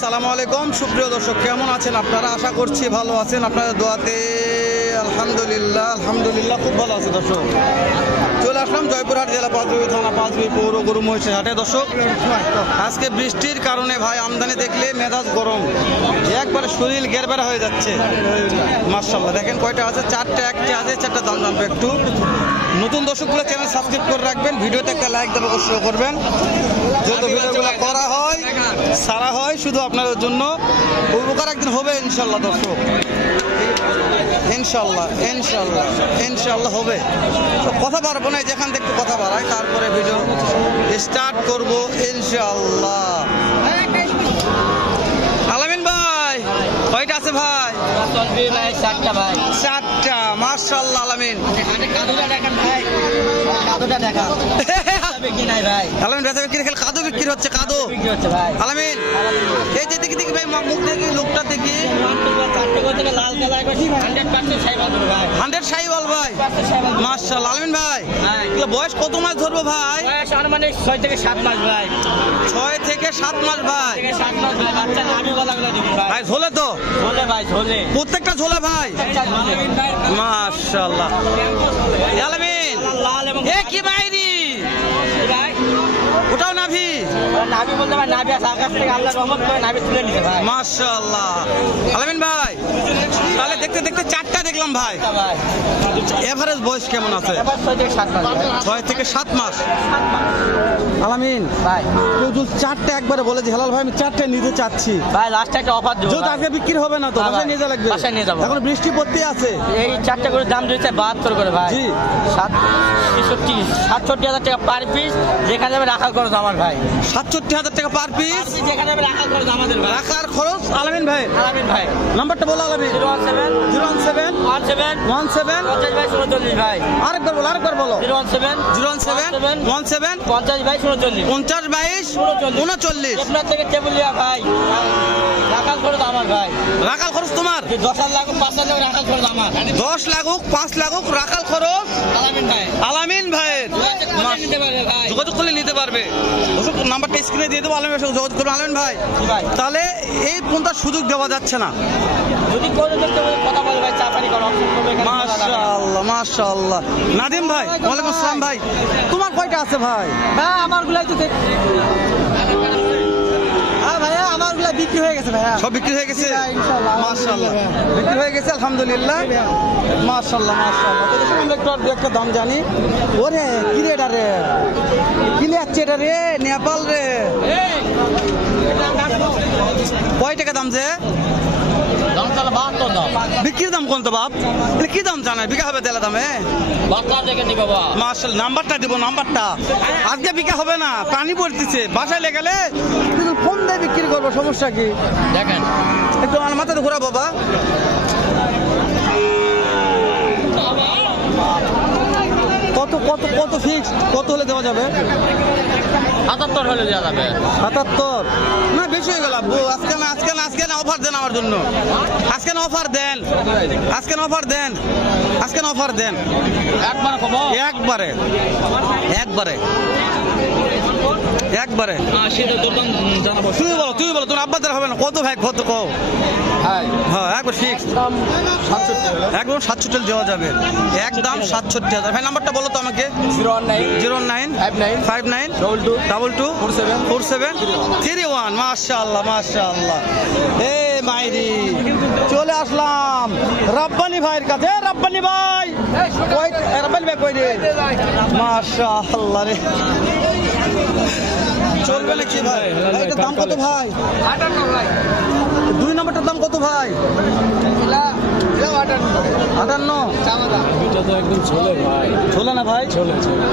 আসসালামু আলাইকুম সুপ্রিয় দর্শক, কেমন আছেন আপনারা? আশা করছি ভালো আছেন, আপনাদের দোয়াতে আলহামদুলিল্লাহ খুব ভালো আছে। দর্শক চলে আসলাম জয়পুরহাট জেলা পাঁচবিবি থানা পাঁচবিবি পৌর গরু মহিষের হাটে। দর্শক আজকে বৃষ্টির কারণে ভাই আমদানি দেখলে মেজাজ গরম, একবারে শরীর গেরবেরা হয়ে যাচ্ছে। মাশাআল্লাহ দেখেন কয়টা আছে, চারটে, একটা আছে, চারটা দাম জানবো একটু। নতুন দর্শকগুলো চ্যানেল সাবস্ক্রাইব করে রাখবেন, ভিডিওতে একটা লাইক দেবো, অবশ্যই করবেন। যত ভিডিওগুলো করা হয় সারা হয় শুধু আপনাদের জন্য, উপকার একদিন হবে ইনশাল্লাহ। দর্শক ইনশাল্লাহ ইনশাল্লাহ ইনশাল্লাহ হবে। তো কথা বাড়বো না, যেখান থেকে একটু কথা বাড়াই তারপরে ভিডিও স্টার্ট করবো ইনশাল্লাহ। আলামিন ভাই কয়টা আছে ভাই? চারটা ভাই, চারটা। মাশাআল্লাহ আলামিন, আলামিন বেচা বিক্রি খেলে কাদো বিক্রি হচ্ছে, কাদো আলামিন। এই যে দেখি দেখি ভাই, মুখ দেখি, লোকটা দেখি, 100 সাইওয়াল ভাই। মাশাআল্লাহ আলামিন ভাই, বয়স কত মাস ধরবো ভাই? মানে 6 থেকে 7 মাস ভাই। 6 থেকে 7 মাস ভাই। ভাই ঝোলে তো? ঝোলে ভাই, ঝোলে প্রত্যেকটা ঝোলে ভাই। মাশাআল্লাহ আলামিন, লাল এবং এ কি বাইরি ওটাও নাভি? নাভি বলতে ভাই, নাভি আছে আকাশ থেকে আল্লাহর রহমত করে নাভি তুলে নিতে ভাই। মাশাআল্লাহ আলামিন ভাই, তাহলে দেখতে দেখতে চারটা দেখলাম ভাই। এভারেজ বয়স কেমন আছে? 6 থেকে 7 মাস। 6 থেকে 7 মাস। আলামিন ভাই যদি চারটে একবারে বলে যে হেলাল ভাই আমি চারটে নিতে চাচ্ছি ভাই, লাস্টে একটা অফার দেবো। যদি আগে বিক্রি হবে না তো বাসায় নিয়ে যাওয়া লাগবে? বাসায় নিয়ে যাবো। এখন বৃষ্টি পড়তে আছে। এই চারটে করে দাম দিয়েছে 72 করে ভাই। জি 67,000 টাকা পার পিস। যেখানে যাবে রাখার খরচ আমার ভাই। 67,000 টাকা পার পিস। যেখানে যাবে রাখার খরচ আমাদের ভাই। রাখার খরচ আলামিন ভাই। আলামিন ভাই নাম্বারটা বলো আলামিন। 017 017 17 17 50 ভাই 39 ভাই। আরেকবার বলো, আরেকবার বলো। 017 07 17 50 ভাই 39 50 22 39। আপনার থেকে টেবুলিয়া ভাই, রাখার খরচ আমার ভাই। রাখাল খরচ তোমার? 10 লাখ 5 লাখ রাখার খরচ আমার। 10 লাগুক 5 লাগুক রাখাল খরচ আলামিন ভাই। আলামিন ভাইয়ের। নিতে পারবে ভাই। যোগাযোগ করলে নিতে পারবে। নাম্বারটা স্ক্রিনে দিয়ে দেবো, আলামিনের সঙ্গে যোগাযোগ করবেন। আলামিন ভাই ভাই তাহলে এই ফোনটার সুযোগ দেওয়া যাচ্ছে না? যদি কোনো কথা বলে ভাই, চা পানি করো। মাশাআল্লাহ মাশাআল্লাহ। নাদিম ভাই ওয়ালাইকুম আসসালাম ভাই, তোমার কয়টা আছে ভাই? হ্যাঁ আমার গুলাই তো ভাইয়া, আমার গুলা বিক্রি হয়ে গেছে ভাইয়া। সব বিক্রি হয়ে গেছে? ইনশাআল্লাহ মাশাআল্লাহ বিক্রি হয়ে গেছে আলহামদুলিল্লাহ। মাশাআল্লাহ মাশাআল্লাহ। তো আমরা একটু দাম জানি। ওরে কি রে এটা রে, কি লাগছে এটা রে, নেপাল রে। কয় টাকা দাম যে? বিক্রির দাম কোন তো বাপ? কি দাম জানায়? বিঘা হবে তেলা দামে? মাশাআল্লাহ নাম্বারটা দিব, নাম্বারটা। আজকে বিঘা হবে না, পানি পড়তেছে, বাসায় লেগেলে ফোন দিয়ে বিক্রি করবো, সমস্যা কি? দেখেন একটু আমার মাথাতে ঘোরা বাবা। কত কত কত ফিক্স কত হলে দেওয়া যাবে? 77 হলে দেওয়া যাবে। 77 না, বেশি হয়ে গেল আব্বু। আজকে না আজকে না আজকে না অফার দেন আমার জন্য, আজকে না অফার দেন, আজকে না অফার দেন, আজকে না অফার দেন। একবারে একবারে একবারে তুই বলো, তুই বলো, তোর আব্বাদের হবে না। কত ভাই কত কও? হ্যাঁ একবার ফিক্স একদম 67 দেওয়া যাবে, একদম 67,000। ভাই নাম্বারটা বলো তো আমাকে। 09 59 22 47 31। মাশাআল্লাহ মাশাআল্লাহ। এ মাইরি চলে আসলাম রাব্বানি ভাইয়ের কাছে। রাব্বানি ভাই কই? রাব্বানি ভাই কই রে? মাশাআল্লাহ রে, চলবে নাকি ভাই? এটার দাম কত ভাই? 2 নম্বরটার দাম কত ভাই? 58। ঝোলে না ভাই?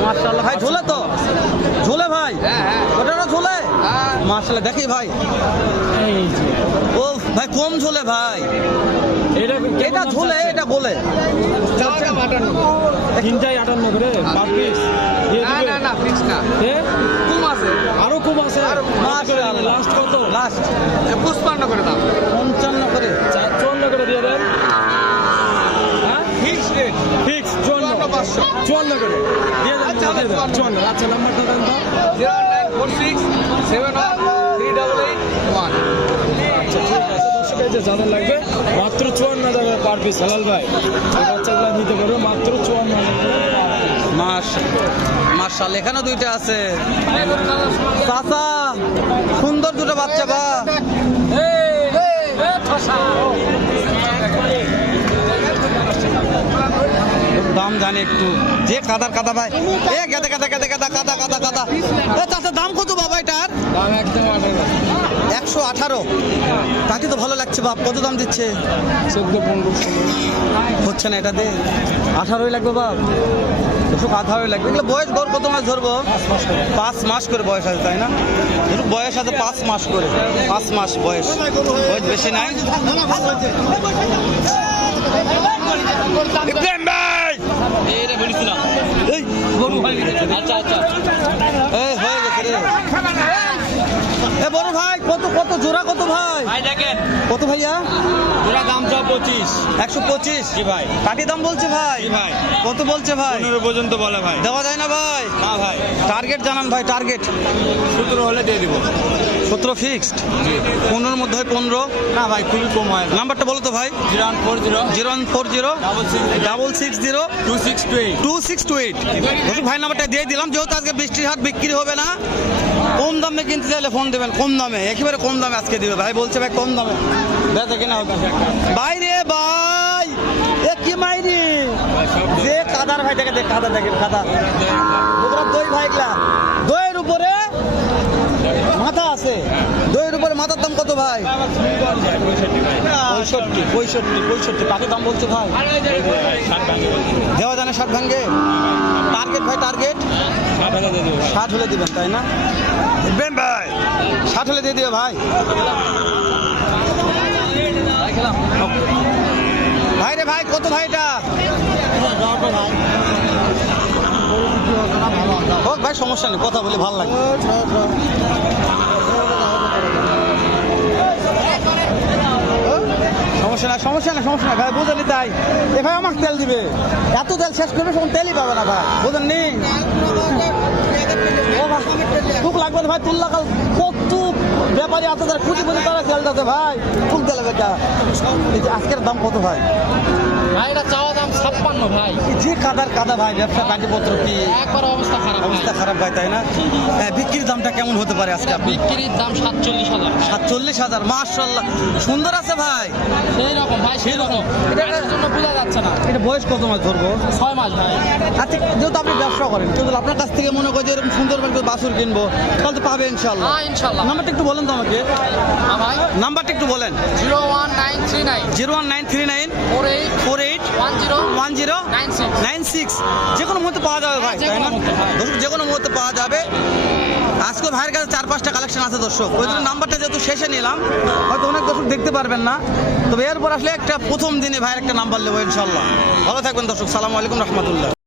মাশাআল্লাহ ভাই, ঝোলে তো? ঝোলে ভাই? ওটা না ঝোলে? মাশাআল্লাহ দেখি ভাই। ও ভাই কম ঝোলে ভাই, এটা ঝোলে, এটা গোলে। 58 করে পার পিস। না ফিক্স না, কম আছে, আরো কম আছে। মাশাআল্লাহ লাস্ট কত? লাস্ট 55 করে দাম। 55 করে 54 করে দিয়ে দেন। ফিক্স রেট, ফিক্স 54 করে দিয়ে দেন। 54। আচ্ছা নাম্বারটা দেন তো। 0946 71 388 1। বাচ্চা যাদের লাগবে মাত্র 54,000 পার পিস হেলাল ভাই। এই বাচ্চাগুলো নিতে পারবে মাত্র 54,000। মার্শাল এখানে দুইটা আছে চাচা, সুন্দর দুটো বাচ্চা বা দাম জানি একটু যে কাদার কাদা ভাই, এ গাদা গাদা গাদা গাদা কাদা কাদা কাদা। এ চাচা দাম কত বাবা এটার? দাম একদম 118। তাকে তো ভালো লাগছে বাপ, কত দাম দিচ্ছে? 14, 15, 16 হচ্ছে না এটা দে, 18ই লাগবে বাপ, 18ই লাগবে। এগুলো বয়স গড় কত মাস ধরবো? 5 মাস করে বয়স আছে তাই না? বয়স আছে 5 মাস করে, 5 মাস বয়স, বয়স বেশি নাই। ইব্রাহিম ভাই এই রে বলিছিলাম, এই গরু হয়ে গেছে। আচ্ছা আচ্ছা এই হয়ে গেছে রে। এ বড় ভাই কত কত জোড়া কত ভাই? ভাই দেখেন কত ভাইয়া? জোড়া দাম চাও 25। 125। জি ভাই। কাটি দাম বলছে ভাই? জি ভাই। কত বলছে ভাই? 15 পর্যন্ত বলে ভাই। দেওয়া যায় না ভাই? না ভাই, টার্গেট জানান ভাই, টার্গেট। 17 হলে দিয়ে দিব। 17 ফিক্সড, 15 মধ্যে হয় 15? না ভাই, খুবই কম হয়। নাম্বারটা বলো তো ভাই। 0140 0140 660 2628। 2628। ভাই নাম্বারটা দিয়ে দিলাম, যেহেতু আজকে বৃষ্টির হাট বিক্রি হবে না, কম দামে কিনতে চাইলে ফোন দেবেন, কম দামে, একেবারে কম দামে আজকে দিবে ভাই, বলছে ভাই কম দামে বেচা কিনা হবে। ভাই রে ভাই, এ কি মাইরি যে কাদার ভাই, দেখে দেখ কাদা, দেখেন কাদা, ওগুলা দই ভাই, এগুলা দইয়ের উপরে মাথা আছে, দইয়ের উপরে মাথার দাম কত ভাই? 65। কাকে দাম বলছে ভাই? দেওয়া জানে 60 ভাঙ্গে। টার্গেট ভাই, টার্গেট 60 হলে দিবেন তাই না? দিবেন ভাই, 60 হলে দিয়ে দিবে ভাই। ভাই রে ভাই কত ভাই এটা? হোক ভাই, সমস্যা নেই, কথা বলে ভালো লাগে। সমস্যা না ভাই, বুঝেনি তাই এ ভাই আমাকে তেল দিবে, এত তেল শেষ করবে, তখন তেলই পাবে না ভাই, বুঝেন নি? টুক লাগবে না ভাই, তুল লাগাল কত ব্যাপারী এত খুঁজি তারা তেল দিতে ভাই, টুক তেল বেটা। আজকের দাম কত ভাই? ভাই এটা চাওয়া দাম 56 ভাই। যে কাদার কাদা ভাই, ব্যবসা কাজপত্র কি একবার অবস্থা খারাপ, অবস্থা খারাপ ভাই তাই না? হ্যাঁ, বিক্রির দামটা কেমন হতে পারে আজকে? বিক্রির দাম 47,000। 47,000, মাশাআল্লাহ, সুন্দর আছে ভাই। সেই রকম ভাই, সেই রকম, এটার জন্য বোঝা যাচ্ছে না। এটা বয়স কত মাস ধরবো? 6 মাস ভাই। আচ্ছা, যেহেতু আপনি ব্যবসা করেন, কিন্তু আপনার কাছ থেকে মনে করি যে এরকম সুন্দর বাছুর কিনবো, তাহলে তো পাবে ইনশাল্লাহ। হ্যাঁ ইনশাআল্লাহ। নাম্বারটা একটু বলেন তো আমাকে, হ্যাঁ ভাই, নাম্বারটা একটু বলেন। 01939 01939 48 48 10 96। যে কোনো মুহূর্তে পাওয়া যাবে ভাই তাই না? দর্শক যে কোনো মুহূর্তে পাওয়া যাবে। আজকে ভাইয়ের কাছে 4-5টা কালেকশন আছে দর্শক, ওই জন্য নাম্বারটা যেহেতু শেষে নিলাম, হয়তো অনেক দর্শক দেখতে পারবেন না, তবে এরপর আসলে একটা প্রথম দিনে ভাইয়ের একটা নাম্বার নেবো ইনশাল্লাহ। ভালো থাকবেন দর্শক, সালামু আলাইকুম রহমতুল্লাহ।